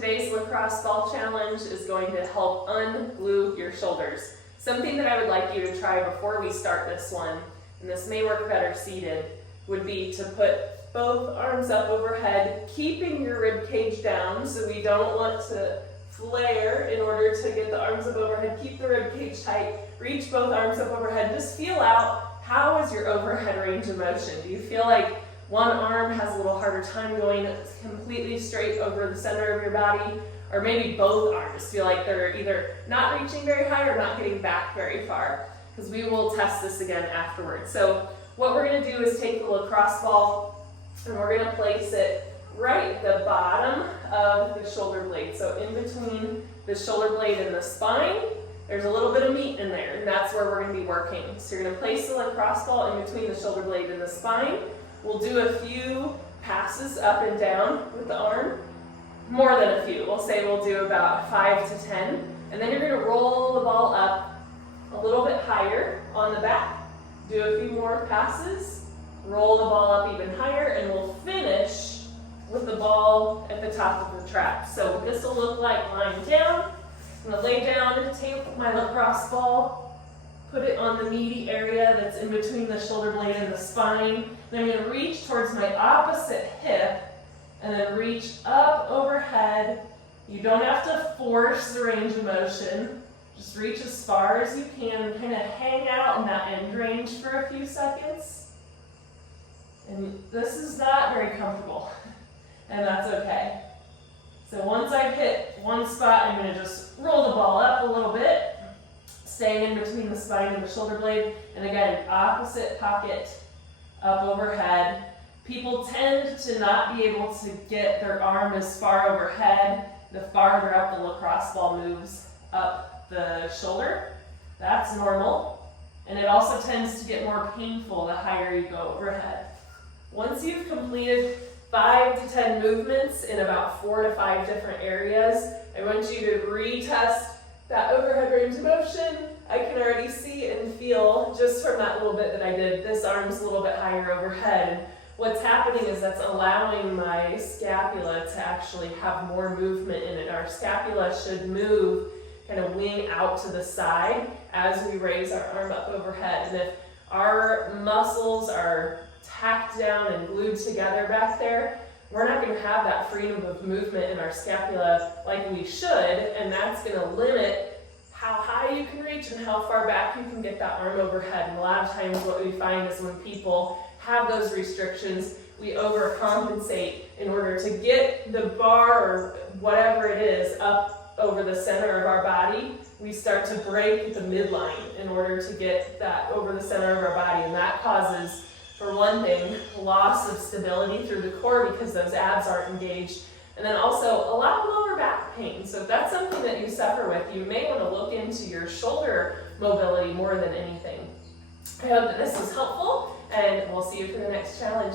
Today's lacrosse ball challenge is going to help unglue your shoulders. Something that I would like you to try before we start this one, and this may work better seated, would be to put both arms up overhead, keeping your rib cage down, so we don't want to flare in order to get the arms up overhead. Keep the rib cage tight, reach both arms up overhead. Just feel out, how is your overhead range of motion? Do you feel like one arm has a little harder time going completely straight over the center of your body, or maybe both arms feel like they're either not reaching very high or not getting back very far? Because we will test this again afterwards. So what we're going to do is take the lacrosse ball and we're going to place it right at the bottom of the shoulder blade. So in between the shoulder blade and the spine, there's a little bit of meat in there, and that's where we're going to be working. So you're going to place the lacrosse ball in between the shoulder blade and the spine. We'll do a few passes up and down with the arm, more than a few. We'll say we'll do about 5 to 10, and then you're going to roll the ball up a little bit higher on the back. Do a few more passes, roll the ball up even higher, and we'll finish with the ball at the top of the trap. So this will look like lying down. I'm going to lay down, take my lacrosse ball, put it on the meaty area that's in between the shoulder blade and the spine. Then I'm going to reach towards my opposite hip and then reach up overhead. You don't have to force the range of motion. Just reach as far as you can and kind of hang out in that end range for a few seconds. And this is not very comfortable, and that's okay. So once I've hit one spot, I'm going to just roll the ball up a little bit, staying in between the spine and the shoulder blade. And again, opposite pocket up overhead. People tend to not be able to get their arm as far overhead the farther up the lacrosse ball moves up the shoulder. That's normal. And it also tends to get more painful the higher you go overhead. Once you've completed 5 to 10 movements in about 4 to 5 different areas, I want you to retest that overhead range of motion. I can already see and feel just from that little bit that I did, this arm's a little bit higher overhead. What's happening is that's allowing my scapula to actually have more movement in it. Our scapula should move, kind of wing out to the side as we raise our arm up overhead. And if our muscles are tacked down and glued together back there, we're not going to have that freedom of movement in our scapula like we should, and that's going to limit how high you can reach and how far back you can get that arm overhead. And a lot of times what we find is when people have those restrictions, we overcompensate in order to get the bar or whatever it is up over the center of our body. We start to break the midline in order to get that over the center of our body, and that causes, for one thing, loss of stability through the core because those abs aren't engaged, and then also a lot of lower back pain. So if that's something that you suffer with, you may want to look into your shoulder mobility more than anything. I hope that this was helpful, and we'll see you for the next challenge.